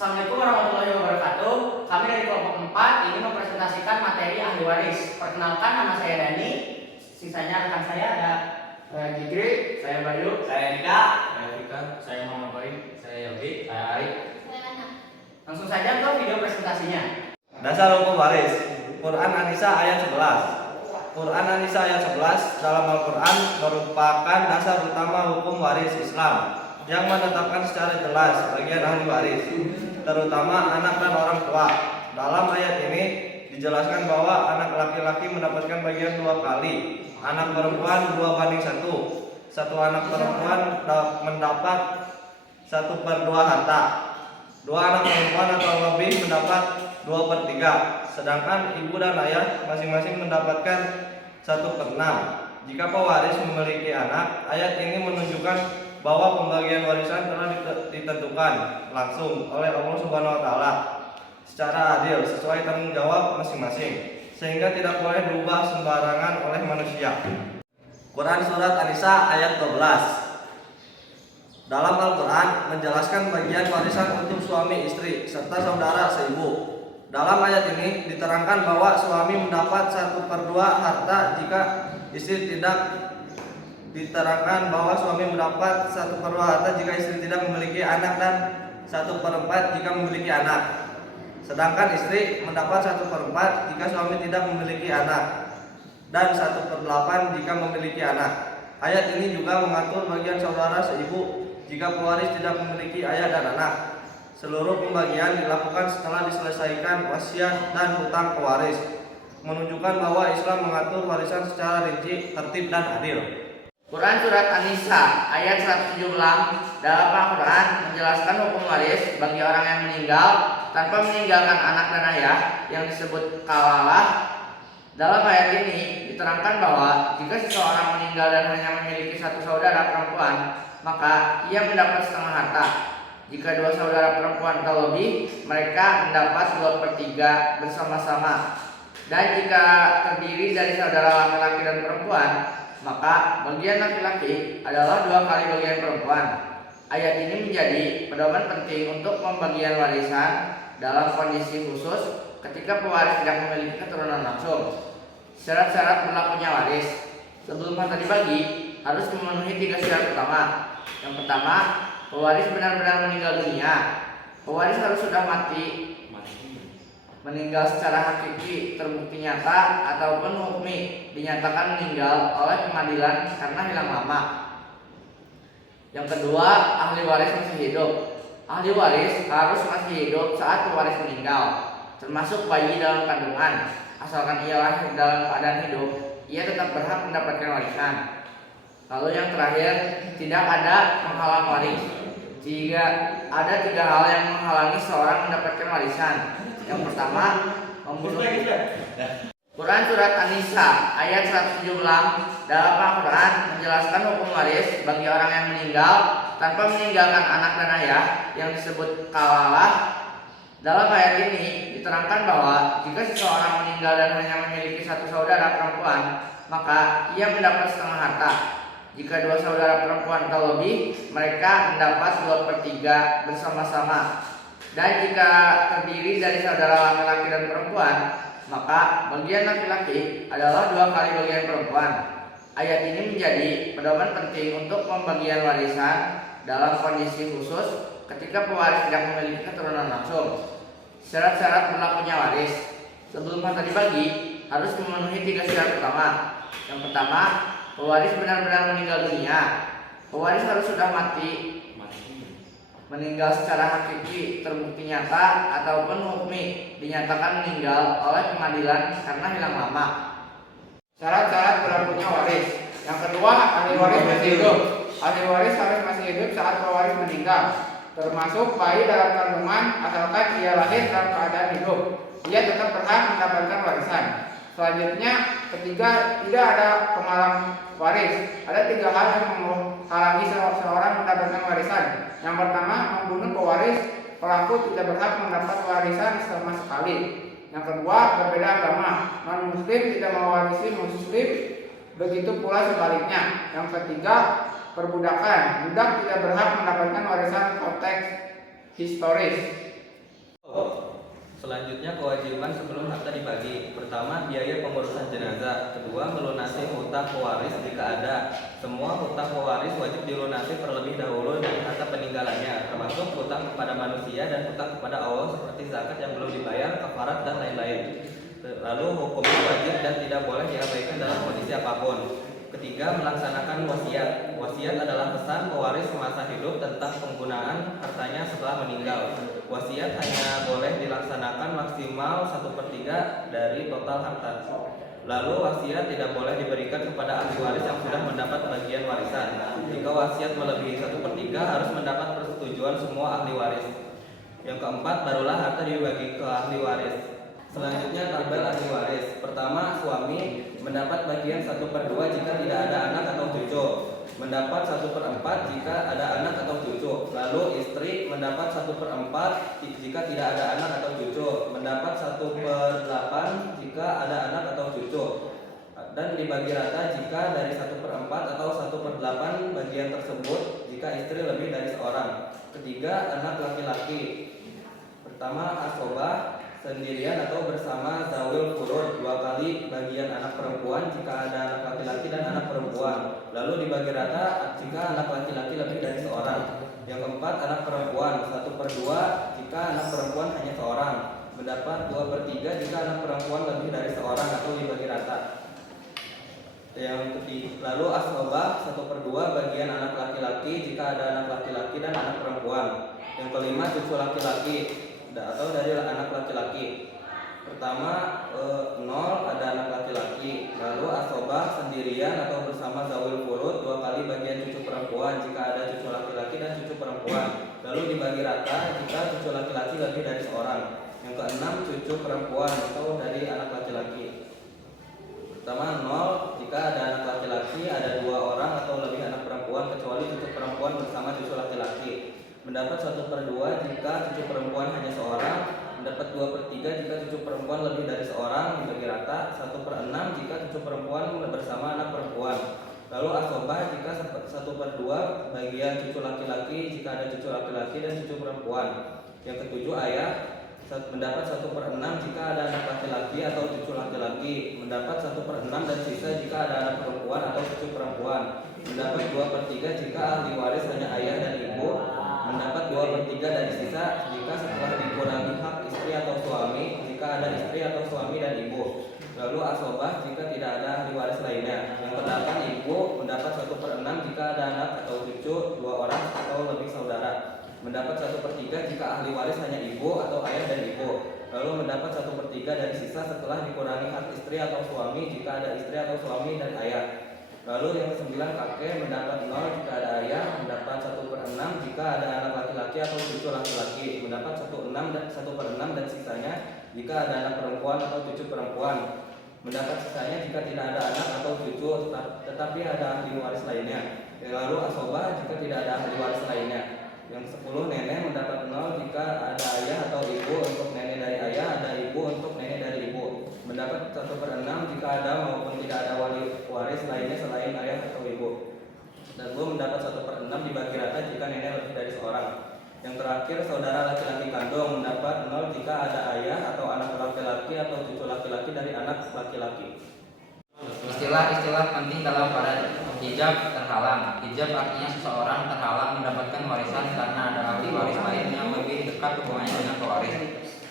Assalamualaikum warahmatullahi wabarakatuh. Kami dari kelompok 4 ingin mempresentasikan materi ahli waris. Perkenalkan, nama saya Dani. Sisanya rekan saya ada Gigri, saya Bayu, Saya Dika, Saya Fikar, saya Muhammad Bayu, saya Yogi, saya Arif. Langsung saja ke video presentasinya. Dasar hukum waris. Quran An-Nisa ayat 11. Quran An-Nisa ayat 11 dalam Al-Quran merupakan dasar utama hukum waris Islam yang menetapkan secara jelas bagian ahli waris, terutama anak dan orang tua. Dalam ayat ini dijelaskan bahwa anak laki-laki mendapatkan bagian 2 kali, anak perempuan 2/1. Satu anak perempuan mendapat 1/2 harta. 2 anak perempuan atau lebih mendapat 2/3, sedangkan ibu dan ayah masing-masing mendapatkan 1/6. Jika pewaris memiliki anak, ayat ini menunjukkan bahwa pembagian warisan telah ditentukan langsung oleh Allah Subhanahu wa taala secara adil sesuai tanggung jawab masing-masing, sehingga tidak boleh berubah sembarangan oleh manusia. Quran surat An-Nisa ayat 12. Dalam Al-Quran menjelaskan bagian warisan untuk suami istri serta saudara seibu. Dalam ayat ini diterangkan bahwa suami mendapat 1/2 harta jika istri tidak diterangkan bahwa suami mendapat 1/2 harta jika istri tidak memiliki anak dan 1/4 jika memiliki anak. Sedangkan istri mendapat 1/4 jika suami tidak memiliki anak dan 1/8 jika memiliki anak. Ayat ini juga mengatur bagian saudara seibu jika pewaris tidak memiliki ayah dan anak. Seluruh pembagian dilakukan setelah diselesaikan wasiat dan hutang pewaris, menunjukkan bahwa Islam mengatur warisan secara rinci, tertib dan adil. Quran surat An-Nisa ayat 176 dalam Al-Quran menjelaskan hukum waris bagi orang yang meninggal tanpa meninggalkan anak dan ayah yang disebut kalalah. Dalam ayat ini diterangkan bahwa jika seseorang meninggal dan hanya memiliki 1 saudara perempuan, maka ia mendapat setengah harta. Jika 2 saudara perempuan atau lebih, mereka mendapat 2/3 bersama-sama. Dan jika terdiri dari saudara laki-laki dan perempuan, maka bagian laki-laki adalah 2 kali bagian perempuan. Ayat ini menjadi pedoman penting untuk pembagian warisan dalam kondisi khusus ketika pewaris tidak memiliki keturunan langsung. Syarat-syarat berlakunya waris. Sebelum harta dibagi, harus memenuhi 3 syarat utama. Yang pertama, pewaris benar-benar meninggal dunia. Pewaris harus sudah mati, meninggal secara hakiki, terbukti nyata, ataupun hukmi dinyatakan meninggal oleh pengadilan karena hilang lama. Yang kedua, ahli waris masih hidup. Ahli waris harus masih hidup saat pewaris meninggal, termasuk bayi dalam kandungan. Asalkan ia lahir dalam keadaan hidup, ia tetap berhak mendapatkan warisan. Lalu yang terakhir, tidak ada penghalang waris. Jika ada 3 hal yang menghalangi seorang mendapatkan warisan. Yang pertama, membunuh. Quran surat An-Nisa ayat 176 dalam Al-Quran menjelaskan hukum waris bagi orang yang meninggal tanpa meninggalkan anak dan ayah yang disebut kalalah. Dalam ayat ini diterangkan bahwa jika seseorang meninggal dan hanya memiliki 1 saudara perempuan, maka ia mendapat setengah harta. Jika 2 saudara perempuan atau lebih, mereka mendapat 2/3 bersama-sama. Dan jika terdiri dari saudara laki-laki dan perempuan, maka bagian laki-laki adalah 2 kali bagian perempuan. Ayat ini menjadi pedoman penting untuk pembagian warisan dalam kondisi khusus ketika pewaris tidak memiliki keturunan langsung. Syarat-syarat berlakunya waris. Sebelum harta dibagi, harus memenuhi 3 syarat utama. Yang pertama, pewaris benar-benar meninggal dunia. Pewaris harus sudah mati, meninggal secara hakiki, terbukti nyata, ataupun hukmi dinyatakan meninggal oleh pengadilan karena hilang lama. Syarat-syarat berlakunya waris. Yang kedua, ahli waris masih hidup. Ahli waris harus masih hidup saat pewaris meninggal, termasuk bayi dalam kandungan, asalkan ia lahir dalam keadaan hidup. Ia tetap berhak mendapatkan warisan. Selanjutnya, ketiga, tidak ada penghalang waris. Ada 3 hal yang menghalangi seorang mendapatkan warisan. Yang pertama, membunuh pewaris. Pelaku tidak berhak mendapat warisan sama sekali. Yang kedua, berbeda agama. Non-muslim tidak mewarisi muslim, begitu pula sebaliknya. Yang ketiga, perbudakan. Budak tidak berhak mendapatkan warisan konteks historis. Selanjutnya kewajiban sebelum harta dibagi. Pertama, biaya pengurusan jenazah. Kedua, melunasi hutang pewaris jika ada. Semua hutang pewaris wajib dilunasi terlebih dahulu dari harta peninggalannya, termasuk hutang kepada manusia dan hutang kepada Allah seperti zakat yang belum dibayar, kafarat dan lain-lain. Lalu hukumnya wajib dan tidak boleh diabaikan dalam kondisi apapun. Ketiga, melaksanakan wasiat. Wasiat adalah pesan pewaris semasa hidup tentang penggunaan hartanya setelah meninggal. Wasiat hanya boleh dilaksanakan maksimal 1/3 dari total harta. Lalu wasiat tidak boleh diberikan kepada ahli waris yang sudah mendapat bagian warisan. Jika wasiat melebihi 1/3 harus mendapat persetujuan semua ahli waris. Yang keempat, barulah harta dibagi ke ahli waris. Selanjutnya tabel ahli waris. Pertama, suami mendapat bagian 1/2 jika tidak ada anak atau cucu, mendapat 1/4 jika ada anak atau cucu. Lalu istri mendapat 1/4 jika tidak ada anak atau cucu, mendapat 1/8 jika ada anak atau cucu, dan dibagi rata jika dari 1/4 atau 1/8 bagian tersebut jika istri lebih dari seorang. Ketiga, anak laki-laki. Pertama, asobah sendirian atau bersama zawil furud 2 kali bagian anak perempuan jika ada anak laki-laki dan anak perempuan, lalu dibagi rata jika anak laki-laki lebih dari seorang. Yang keempat, anak perempuan 1/2 jika anak perempuan hanya seorang, mendapat 2/3 jika anak perempuan lebih dari seorang atau dibagi rata. Yang ketiga, lalu asobah 1/2 bagian anak laki-laki jika ada anak laki-laki dan anak perempuan. Yang kelima, cucu laki-laki atau dari anak laki-laki. Pertama, 0 ada anak laki-laki. Lalu asobah sendirian atau bersama zawil furud 2 kali bagian cucu perempuan jika ada cucu laki-laki dan cucu perempuan, lalu dibagi rata jika cucu laki-laki lebih dari seorang. Yang keenam, cucu perempuan atau dari anak laki-laki. Pertama, 0 jika ada anak laki-laki, ada 2 orang atau lebih anak perempuan kecuali cucu perempuan bersama cucu laki-laki. Mendapat 1/2 jika cucu perempuan hanya seorang, mendapat 2/3 jika cucu perempuan lebih dari seorang, dibagi rata 1/6 jika cucu perempuan bersama anak perempuan. Lalu asobah jika 1/2 bagian cucu laki-laki jika ada cucu laki-laki dan cucu perempuan. Yang ketujuh, ayah mendapat 1/6 jika ada anak laki-laki atau cucu laki-laki, mendapat 1/6 dan sisa jika ada anak perempuan atau cucu perempuan. Mendapat 2/3 jika ahli waris hanya ayah dan ibu, mendapat 2/3 dari sisa jika setelah dikurangi hak istri atau suami jika ada istri atau suami dan ibu. Lalu asobah jika tidak ada ahli waris lainnya. Yang kedelapan, ibu mendapat 1/6 jika ada anak atau cucu 2 orang atau lebih saudara, mendapat 1/3 jika ahli waris hanya ibu atau ayah dan ibu. Lalu mendapat 1/3 dari sisa setelah dikurangi hak istri atau suami jika ada istri atau suami dan ayah. Lalu yang ke-9, kakek mendapat 0 jika ada ayah, mendapat 1/6 jika ada anak laki-laki atau cucu laki-laki, mendapat 1/6 dan sisanya jika ada anak perempuan atau cucu perempuan, mendapat sisanya jika tidak ada anak atau cucu tetapi ada ahli waris lainnya. Lalu asobah jika tidak ada ahli waris lainnya. Yang ke-10, nenek mendapat 0 jika ada ayah atau ibu, untuk nenek dari ayah, ada ibu untuk nenek dari ibu, mendapat 1/6 jika ada maupun tidak ada wali waris lainnya selain ayah atau ibu. Dan belum mendapat 1/6 dibagi rata jika nenek lebih dari seorang. Yang terakhir, saudara laki-laki kandung mendapat 0 jika ada ayah atau anak laki-laki atau cucu laki-laki dari anak laki-laki. Istilah-istilah penting dalam pada hijab terhalang. Hijab artinya seseorang terhalang mendapatkan warisan karena ada ahli waris lain yang lebih dekat hubungannya dengan pewaris.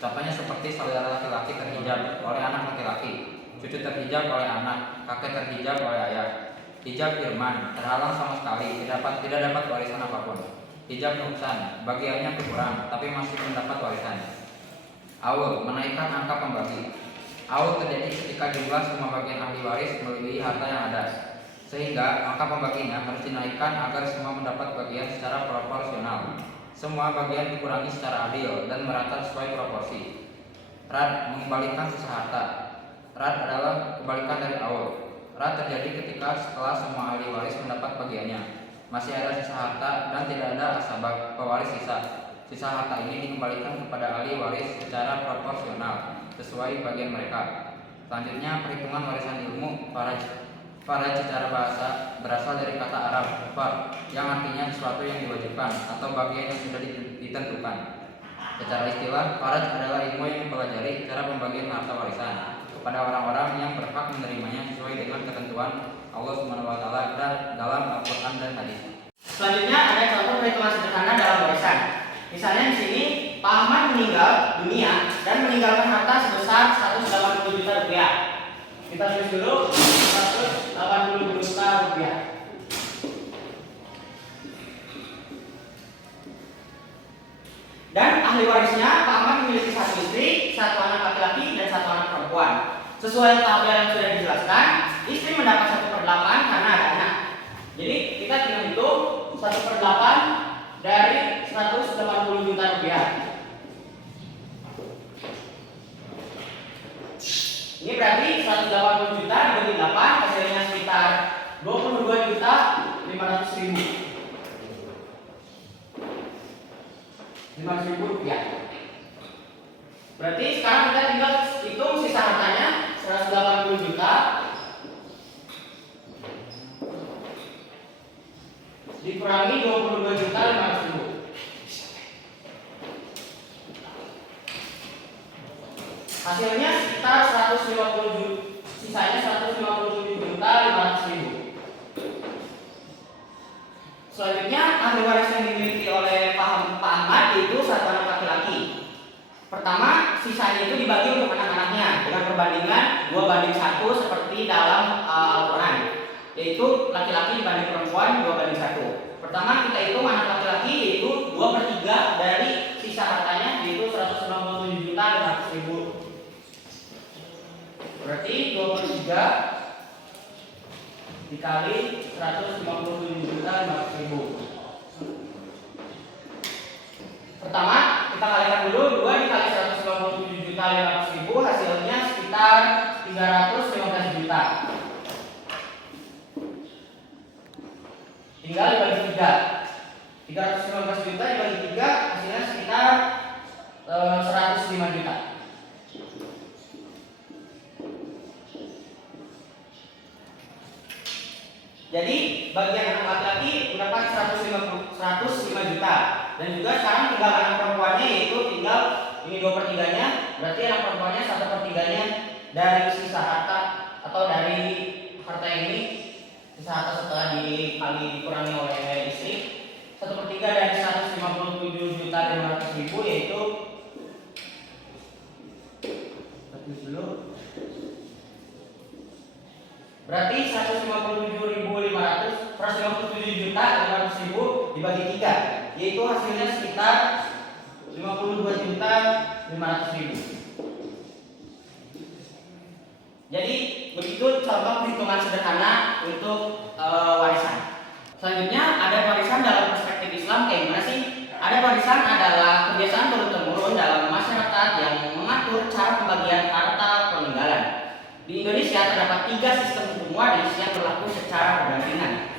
Contohnya seperti saudara laki-laki terhijab oleh anak laki-laki, cucu terhijab oleh anak, kakek terhijab oleh ayah. Hijab irman terhalang sama sekali, tidak dapat warisan apapun. Hijab nuksan, bagiannya kurang tapi masih mendapat warisan. Aul, menaikkan angka pembagi. Aul terjadi ketika jumlah semua bagian ahli waris melebihi harta yang ada, sehingga angka pembaginya harus dinaikkan agar semua mendapat bagian secara proporsional. Semua bagian dikurangi secara adil dan merata sesuai proporsi. Rad, mengembalikan sisa harta. Rad adalah kebalikan dari aul. Rad terjadi ketika setelah semua ahli waris mendapat bagiannya, masih ada sisa harta dan tidak ada asabak pewaris sisa. Sisa harta ini dikembalikan kepada ahli waris secara proporsional sesuai bagian mereka. Selanjutnya, perhitungan warisan ilmu. Faraj secara bahasa berasal dari kata Arab far, yang artinya sesuatu yang diwajibkan atau bagian yang sudah ditentukan. Secara istilah, faraj adalah ilmu yang mempelajari cara pembagian harta warisan kepada orang-orang yang berhak menerimanya sesuai dengan ketentuan Allah Subhanahu wa taala dalam Al-Qur'an dan hadis. Selanjutnya ada contoh perhitungan sederhana dalam warisan. Misalnya di sini Pak Ahmad meninggal dunia dan meninggalkan harta sebesar 180 juta rupiah. Kita tulis dulu 180 juta rupiah. Dan ahli warisnya Pak Ahmad memiliki satu istri, satu anak laki-laki dan satu anak perempuan. Sesuai tabel yang sudah dijelaskan, istri mendapat 1/8 karena ada anak. Jadi kita tinggal hitung 1/8 dari 180 juta rupiah. Ini berarti 180 juta dibagi 8 hasilnya sekitar 22.500.000. 500.000 rupiah. Berarti sekarang kita tinggal hitung sisa hartanya 180 juta dikurangi 22.500.000. Hasilnya sekitar 150 juta, sisanya 157.500.000. Selanjutnya ahli waris yang dimiliki oleh Pak Ahmad yaitu satu anak laki-laki. Pertama, sisanya itu dibagi untuk anak-anaknya dengan perbandingan 2:1 seperti dalam Al-Quran, yaitu laki-laki dibanding perempuan 2:1. Pertama kita hitung anak laki-laki yaitu 2/3 dari sisa hartanya yaitu 197.500.000. Berarti 2/3 dikali 157.500.000. Pertama kita kalikan dulu 2 dikali 157.500.000 hasilnya sekitar 315 juta. Tinggal dibagi 3. 315 juta dibagi 3 hasilnya sekitar 105 juta. Jadi bagian anak laki-laki mendapat 105 juta dan juga sekarang tinggal anak perempuannya yaitu tinggal ini 2/3-nya, berarti anak perempuannya 1/3-nya dari sisa harta atau dari harta ini, sisa harta setelah dikurangi oleh istri 1/3 dari 157.500.000 yaitu berarti 157.500.000 dibagi 3 yaitu hasilnya sekitar 52.500.000. Jadi begitu contoh perhitungan sederhana untuk warisan. Selanjutnya ada warisan dalam perspektif Islam kayak gimana sih? Ada warisan adalah kebiasaan turun-temurun dalam masyarakat yang mengatur cara pembagian harta peninggalan. Di Indonesia terdapat 3 sistem hukum waris yang berlaku secara berdampingan.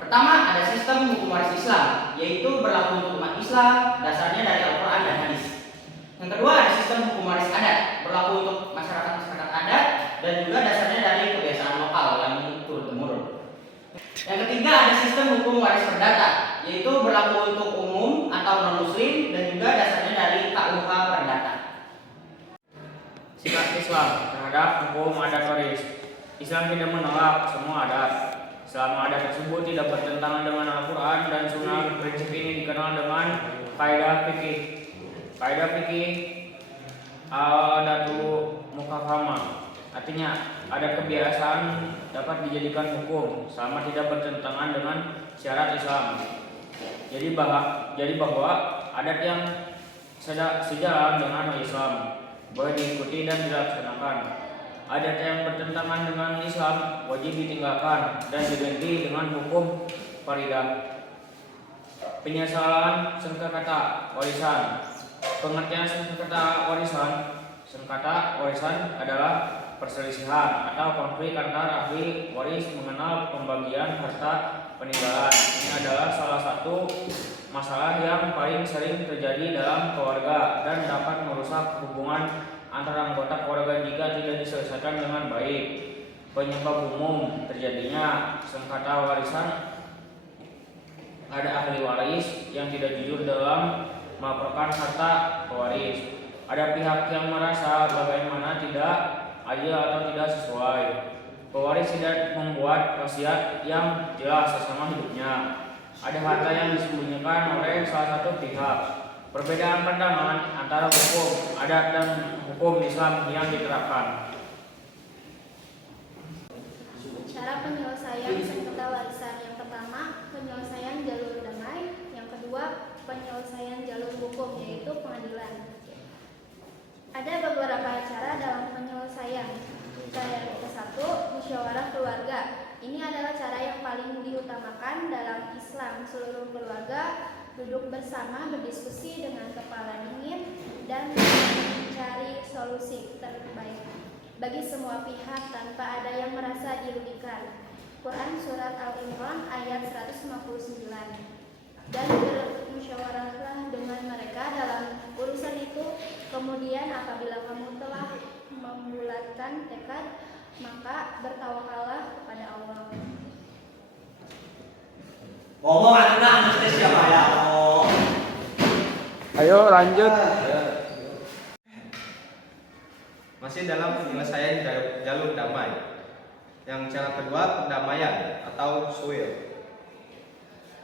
Pertama, ada sistem hukum waris Islam, yaitu berlaku untuk umat Islam, dasarnya dari Al-Quran dan hadis. Yang kedua, ada sistem hukum waris adat, berlaku untuk masyarakat-masyarakat adat dan juga dasarnya dari kebiasaan lokal yang turun-temurun. Yang ketiga, ada sistem hukum waris perdata, yaitu berlaku untuk umum atau non-muslim dan juga dasarnya dari KUH perdata. Sikap Islam terhadap hukum adat waris. Islam tidak menolak semua adat selama adat tersebut tidak bertentangan dengan Al-Quran dan Sunnah. Prinsip ini dikenal dengan kaidah fikih. Kaidah fikih adatu mukafamah, artinya adat kebiasaan dapat dijadikan hukum selama tidak bertentangan dengan syarat Islam. Jadi bahwa adat yang sejalan dengan Islam boleh diikuti dan dilaksanakan. Adat yang bertentangan dengan Islam wajib ditinggalkan dan diganti dengan hukum faridah. Penyesalan sengketa warisan. Pengertian sengketa warisan adalah perselisihan atau konflik antara ahli waris mengenal pembagian harta peninggalan. Ini adalah salah satu masalah yang paling sering terjadi dalam keluarga dan dapat merusak hubungan antara anggota keluarga jika tidak diselesaikan dengan baik. Penyebab umum terjadinya sengketa warisan, ada ahli waris yang tidak jujur dalam melaporkan harta pewaris. Ada pihak yang merasa bagaimana tidak adil atau tidak sesuai. Pewaris tidak membuat wasiat yang jelas selama hidupnya. Ada harta yang disembunyikan oleh salah satu pihak. Perbedaan pandangan antara hukum adat dan hukum Islam yang diterapkan. Cara penyelesaian sengketa warisan. Yang pertama, penyelesaian jalur damai. Yang kedua, penyelesaian jalur hukum, yaitu pengadilan. Ada beberapa cara dalam penyelesaian. Cara yang ke-1, musyawarah keluarga. Ini adalah cara yang paling diutamakan dalam Islam. Seluruh keluarga duduk bersama, berdiskusi dengan kepala dingin dan mencari solusi terbaik bagi semua pihak tanpa ada yang merasa dirugikan. Quran Surat Al-Imran ayat 159. Dan bermusyawarahlah dengan mereka dalam urusan itu. Kemudian apabila kamu telah membulatkan tekad, maka bertawakallah kepada Allah. Ayo lanjut. Masih dalam penyelesaian jalur damai. Yang cara kedua, perdamaian atau suil.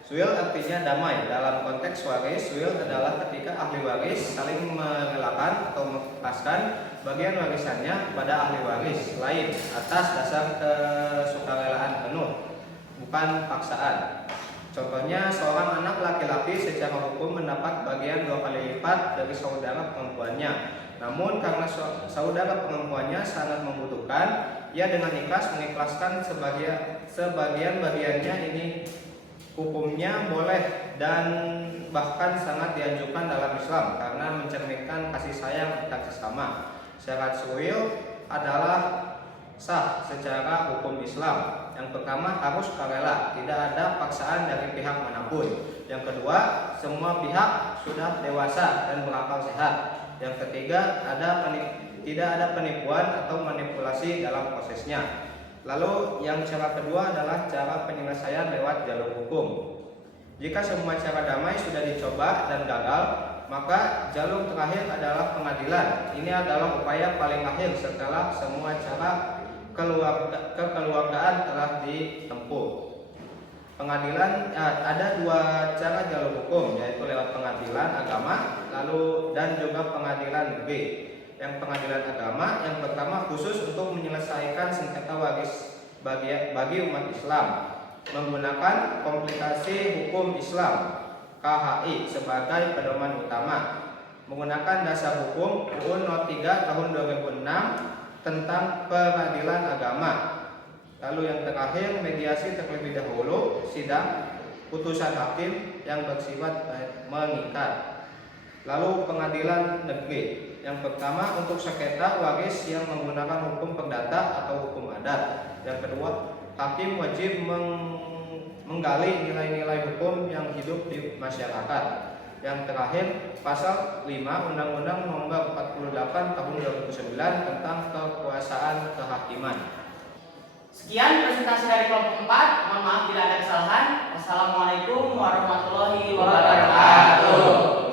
Suil artinya damai. Dalam konteks waris, suil adalah ketika ahli waris saling merelakan atau melepaskan bagian warisannya pada ahli waris lain atas dasar kesukarelaan penuh, bukan paksaan. Contohnya, seorang anak laki-laki secara hukum mendapat bagian 2 kali lipat dari saudara perempuannya. Namun karena saudara perempuannya sangat membutuhkan, ia dengan ikhlas mengikhlaskan sebagian bagiannya. Ini hukumnya boleh dan bahkan sangat dianjurkan dalam Islam karena mencerminkan kasih sayang antar sesama. Syarat suil adalah sah secara hukum Islam. Yang pertama, harus sukarela, tidak ada paksaan dari pihak manapun. Yang kedua, semua pihak sudah dewasa dan berakal sehat. Yang ketiga, tidak ada penipuan atau manipulasi dalam prosesnya. Lalu yang cara kedua adalah cara penyelesaian lewat jalur hukum. Jika semua cara damai sudah dicoba dan gagal, maka jalur terakhir adalah pengadilan. Ini adalah upaya paling akhir setelah semua cara kekeluargaan telah ditempuh. Pengadilan ada 2 cara jalur hukum, yaitu lewat pengadilan agama dan juga pengadilan negeri. Yang pengadilan agama yang pertama khusus untuk menyelesaikan sengketa waris bagi umat Islam menggunakan komplikasi hukum Islam KHI sebagai pedoman utama, menggunakan dasar hukum UU No. 3 tahun 2006 tentang peradilan agama. Lalu yang terakhir, mediasi terlebih dahulu, sidang putusan hakim yang bersifat mengikat. Lalu pengadilan negeri. Yang pertama untuk sengketa waris yang menggunakan hukum perdata atau hukum adat. Yang kedua, hakim wajib menggali nilai-nilai hukum yang hidup di masyarakat. Yang terakhir, pasal 5 Undang-Undang Nomor 48 Tahun 2009 tentang kekuasaan kehakiman. Sekian presentasi dari kelompok 4. Mohon maaf bila ada kesalahan. Wassalamualaikum warahmatullahi wabarakatuh.